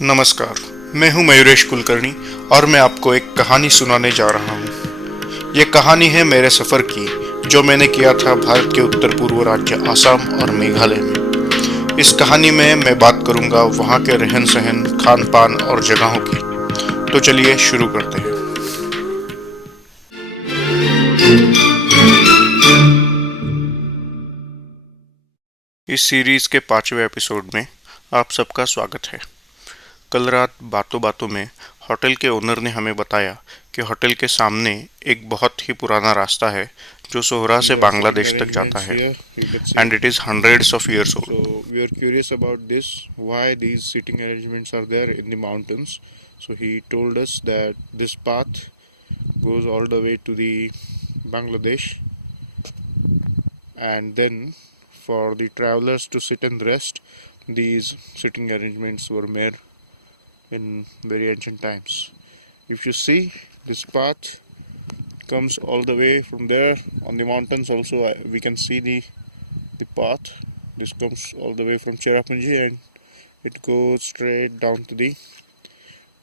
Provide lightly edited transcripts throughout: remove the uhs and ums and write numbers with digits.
नमस्कार, मैं हूं मयूरेश कुलकर्णी और मैं आपको एक कहानी सुनाने जा रहा हूं। ये कहानी है मेरे सफ़र की, जो मैंने किया था भारत के उत्तर पूर्व राज्य आसाम और मेघालय में। इस कहानी में मैं बात करूंगा वहां के रहन सहन, खान पान और जगहों की। तो चलिए शुरू करते हैं। इस सीरीज के 5वें एपिसोड में आप सबका स्वागत है। कल रात बातों बातों में होटल के ओनर ने हमें बताया कि होटल के सामने एक बहुत ही पुराना रास्ता है जो सोहरा से बांग्लादेश तक जाता है, and it is hundreds of years old. So we are curious about this, why these sitting arrangements are there in the mountains. So he told us that this path goes all the way to the Bangladesh, and then for the travelers to sit and rest, these sitting arrangements were made in very ancient times. If you see, this path comes all the way from there. On the mountains also we can see the path. This comes all the way from Cherrapunji and it goes straight down to the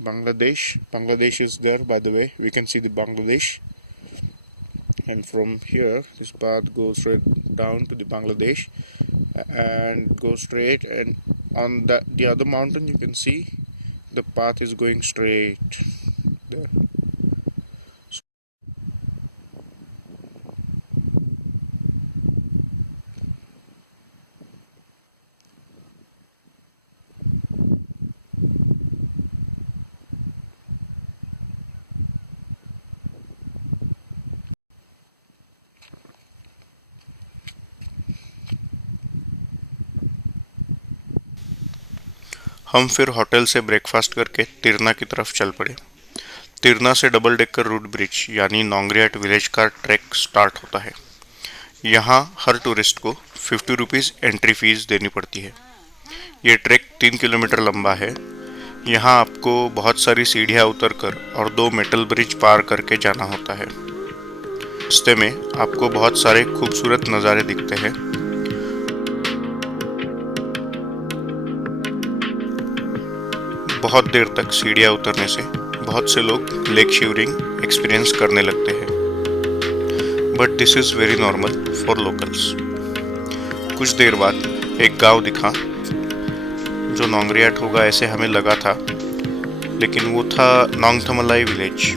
Bangladesh. Bangladesh is there, by the way. We can see the Bangladesh, and from here this path goes straight down to the Bangladesh and goes straight, and on the other mountain you can see the path is going straight there. हम फिर hotel से breakfast करके तिरना की तरफ चल पड़े। तिरना से double decker root bridge यानी नोंगरियाट विलेज का ट्रैक स्टार्ट होता है। यहाँ हर टूरिस्ट को 50 रुपीज़ एंट्री फीस देनी पड़ती है। ये ट्रैक 3 किलोमीटर लंबा है। यहाँ आपको बहुत सारी सीढ़ियाँ उतरकर और 2 मेटल ब्रिज पार करके जाना होता है। रास्ते में आपको बहुत सारे खूबसूरत नज़ारे दिखते हैं। बहुत देर तक सीढ़ियाँ उतरने से बहुत से लोग लेक शिवरिंग एक्सपीरियंस करने लगते हैं, but this is very normal for locals. कुछ देर बाद एक गांव दिखा जो नोंगरियाट होगा ऐसे हमें लगा था, लेकिन वो था नोंगथमलाई विलेज।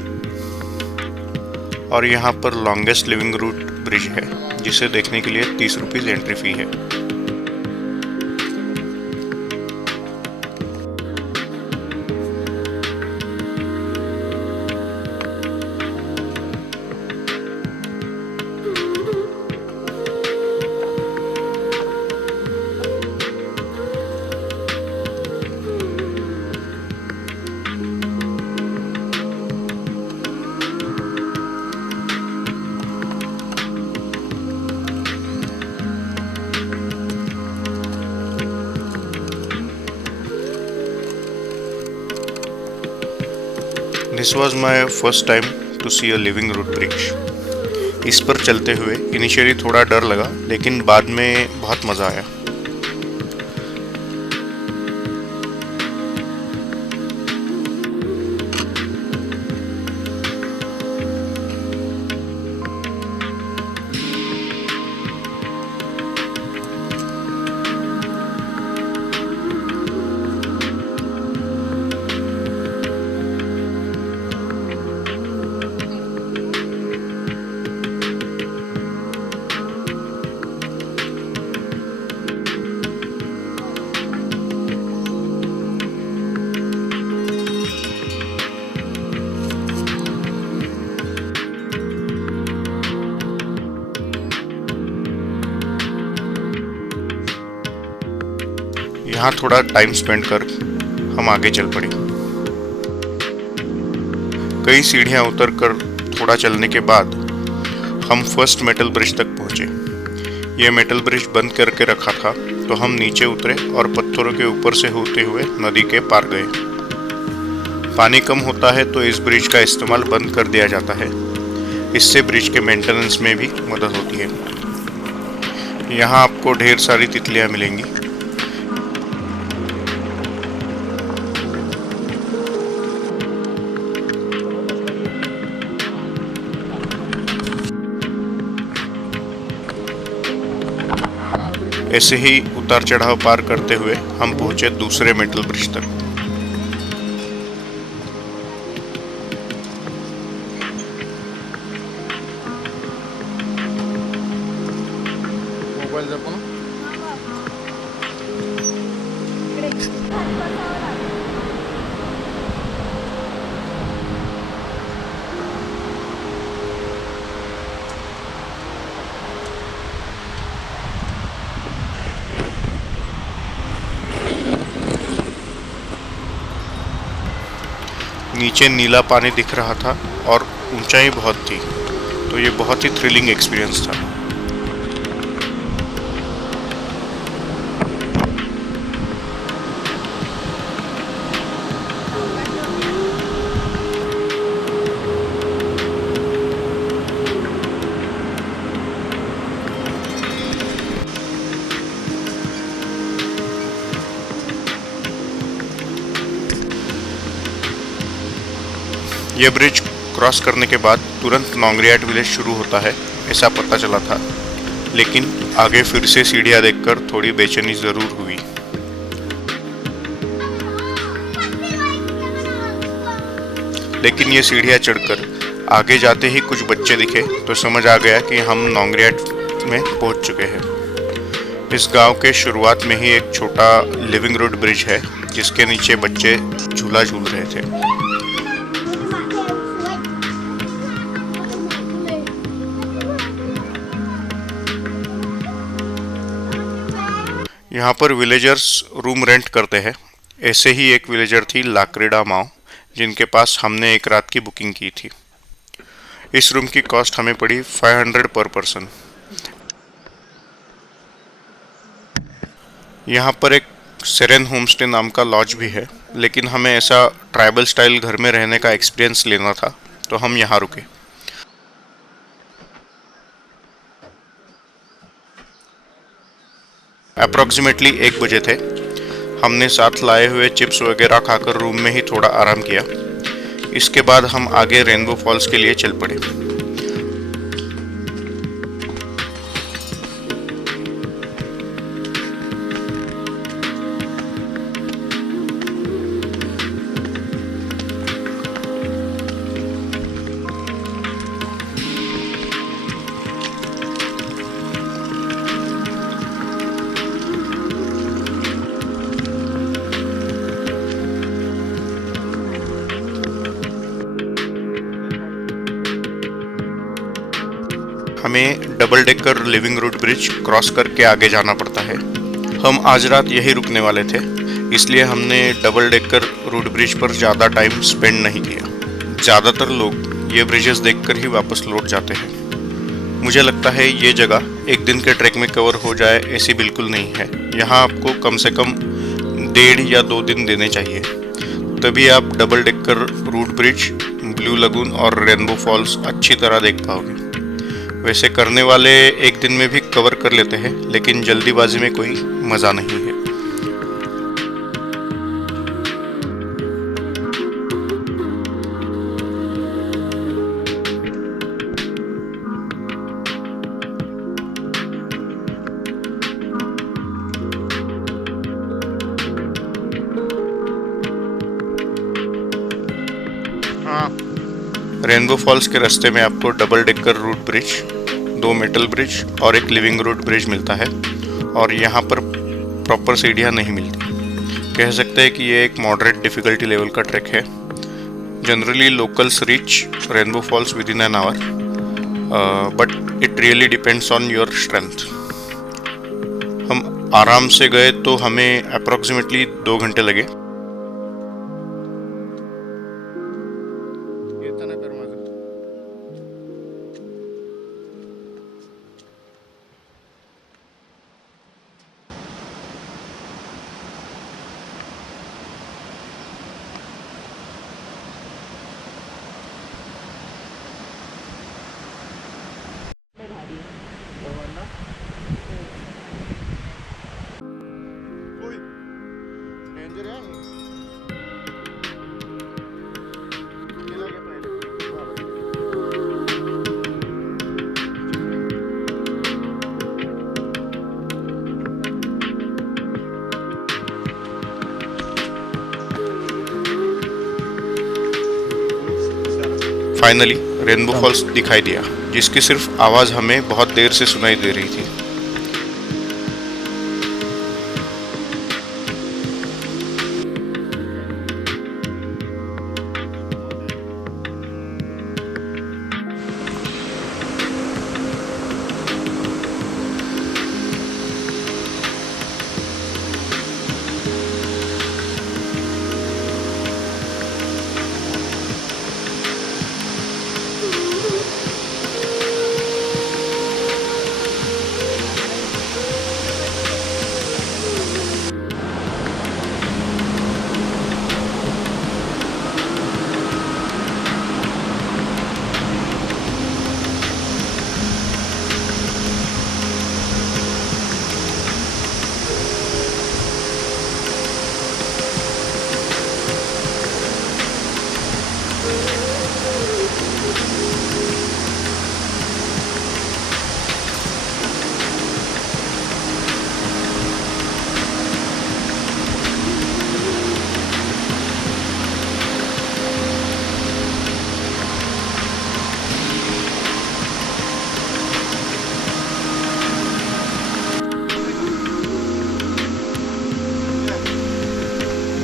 और यहाँ पर लॉन्गेस्ट लिविंग रूट ब्रिज है जिसे देखने के लिए 30 रुपीज़ एंट्री फी है। This was my first time to see a living root bridge. इस पर चलते हुए इनिशियली थोड़ा डर लगा, लेकिन बाद में बहुत मज़ा आया। यहाँ थोड़ा टाइम स्पेंड कर हम आगे चल पड़े। कई सीढ़ियाँ उतर कर थोड़ा चलने के बाद हम फर्स्ट मेटल ब्रिज तक पहुँचे। यह मेटल ब्रिज बंद करके रखा था, तो हम नीचे उतरे और पत्थरों के ऊपर से होते हुए नदी के पार गए। पानी कम होता है तो इस ब्रिज का इस्तेमाल बंद कर दिया जाता है। इससे ब्रिज के मेंटेनेंस में भी मदद होती है। यहाँ आपको ढेर सारी तितलियाँ मिलेंगी। ऐसे ही उतार चढ़ाव पार करते हुए हम पहुंचे दूसरे मेटल ब्रिज तक। मोबाइल जपो ना। नीचे नीला पानी दिख रहा था और ऊंचाई बहुत थी, तो ये बहुत ही थ्रिलिंग एक्सपीरियंस था। यह ब्रिज क्रॉस करने के बाद तुरंत नोंगरियाट विलेज शुरू होता है, ऐसा पता चला था, लेकिन आगे फिर से सीढ़ियां देखकर थोड़ी बेचैनी जरूर हुई। लेकिन ये सीढ़ियां चढ़कर आगे जाते ही कुछ बच्चे दिखे तो समझ आ गया कि हम नोंगरियाट में पहुंच चुके हैं। इस गांव के शुरुआत में ही एक छोटा लिविंग रोड ब्रिज है जिसके नीचे बच्चे झूला झूल रहे थे। यहाँ पर विलेजर्स रूम रेंट करते हैं। ऐसे ही एक विलेजर थी लाकरेडा माओ, जिनके पास हमने एक रात की बुकिंग की थी। इस रूम की कॉस्ट हमें पड़ी 500 पर पर्सन। यहाँ पर एक सेरेन होमस्टे नाम का लॉज भी है, लेकिन हमें ऐसा ट्राइबल स्टाइल घर में रहने का एक्सपीरियंस लेना था, तो हम यहाँ रुके। अप्रॉक्सीमेटली 1 बजे थे। हमने साथ लाए हुए चिप्स वगैरह खाकर रूम में ही थोड़ा आराम किया। इसके बाद हम आगे रेनबो फॉल्स के लिए चल पड़े। हमें double decker living road bridge cross करके आगे जाना पड़ता है। हम आज रात यही रुकने वाले थे, इसलिए हमने डबल डेकर रोड ब्रिज पर ज़्यादा टाइम स्पेंड नहीं किया। ज़्यादातर लोग ये ब्रिजेस देखकर ही वापस लौट जाते हैं। मुझे लगता है ये जगह एक दिन के ट्रैक में कवर हो जाए ऐसी बिल्कुल नहीं है। यहाँ आपको कम से कम 1.5 या 2 दिन देने चाहिए, तभी आप double decker road bridge, blue lagoon और रेनबो फॉल्स अच्छी तरह देख पाओगे। वैसे करने वाले एक दिन में भी कवर कर लेते हैं, लेकिन जल्दीबाजी में कोई मज़ा नहीं है। रेनबो फॉल्स के रास्ते में आपको double decker road bridge, 2 metal bridge और एक लिविंग रोड ब्रिज मिलता है, और यहाँ पर प्रॉपर सीढ़ियाँ नहीं मिलती। कह सकते हैं कि ये एक मॉडरेट डिफिकल्टी लेवल का ट्रैक है। Generally locals reach Rainbow Falls within an hour, but it really depends on your strength. हम आराम से गए तो हमें अप्रॉक्सीमेटली 2 घंटे लगे। डेंजर है। फाइनली रेनबो फॉल्स दिखाई दिया, जिसकी सिर्फ आवाज़ हमें बहुत देर से सुनाई दे रही थी।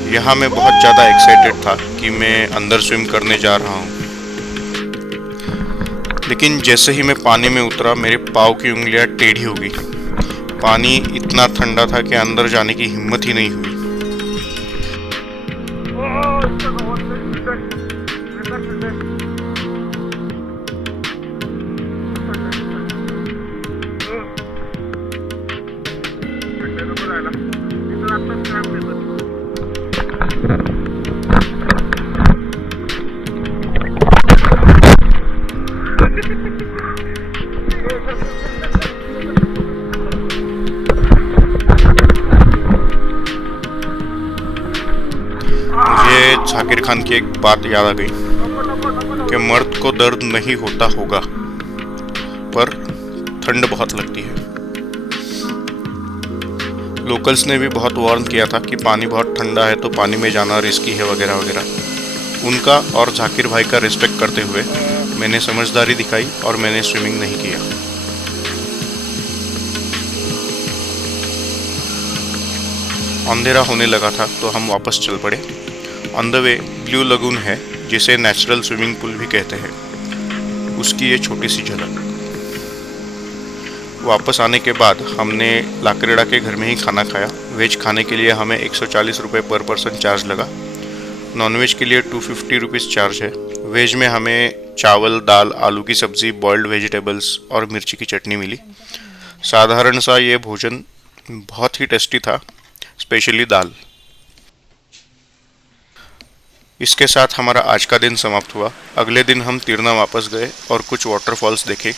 यहाँ मैं बहुत ज़्यादा एक्साइटेड था कि मैं अंदर स्विम करने जा रहा हूँ, लेकिन जैसे ही मैं पानी में उतरा मेरे पाँव की उंगलियाँ टेढ़ी हो गई। पानी इतना ठंडा था कि अंदर जाने की हिम्मत ही नहीं हुई। मुझे जाकिर खान की एक बात याद आ गई कि मर्द को दर्द नहीं होता होगा, पर ठंड बहुत लगती है। लोकल्स ने भी बहुत वार्न किया था कि पानी बहुत ठंडा है तो पानी में जाना रिस्की है वगैरह वगैरह। उनका और जाकिर भाई का रिस्पेक्ट करते हुए मैंने समझदारी दिखाई और मैंने स्विमिंग नहीं किया। अंधेरा होने लगा था तो हम वापस चल पड़े। On the way blue lagoon है, जिसे नेचुरल स्विमिंग पूल भी कहते हैं, उसकी ये छोटी सी झलक। वापस आने के बाद हमने लाकरेड़ा के घर में ही खाना खाया। वेज खाने के लिए हमें 140 रुपये पर पर्सन चार्ज लगा। नॉनवेज के लिए 250 रुपीज़ चार्ज है। वेज में हमें चावल, दाल, आलू की सब्ज़ी, बॉइल्ड वेजिटेबल्स और मिर्ची की चटनी मिली। साधारण सा ये भोजन बहुत ही टेस्टी था, स्पेशली दाल। इसके साथ हमारा आज का दिन समाप्त हुआ। अगले दिन हम तिरना वापस गए और कुछ वाटरफॉल्स देखे,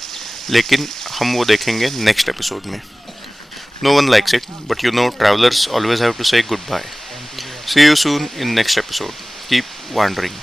लेकिन हम वो देखेंगे नेक्स्ट एपिसोड में। No one likes it, but you know travellers always have to say good bye. See you soon in next episode. Keep wandering.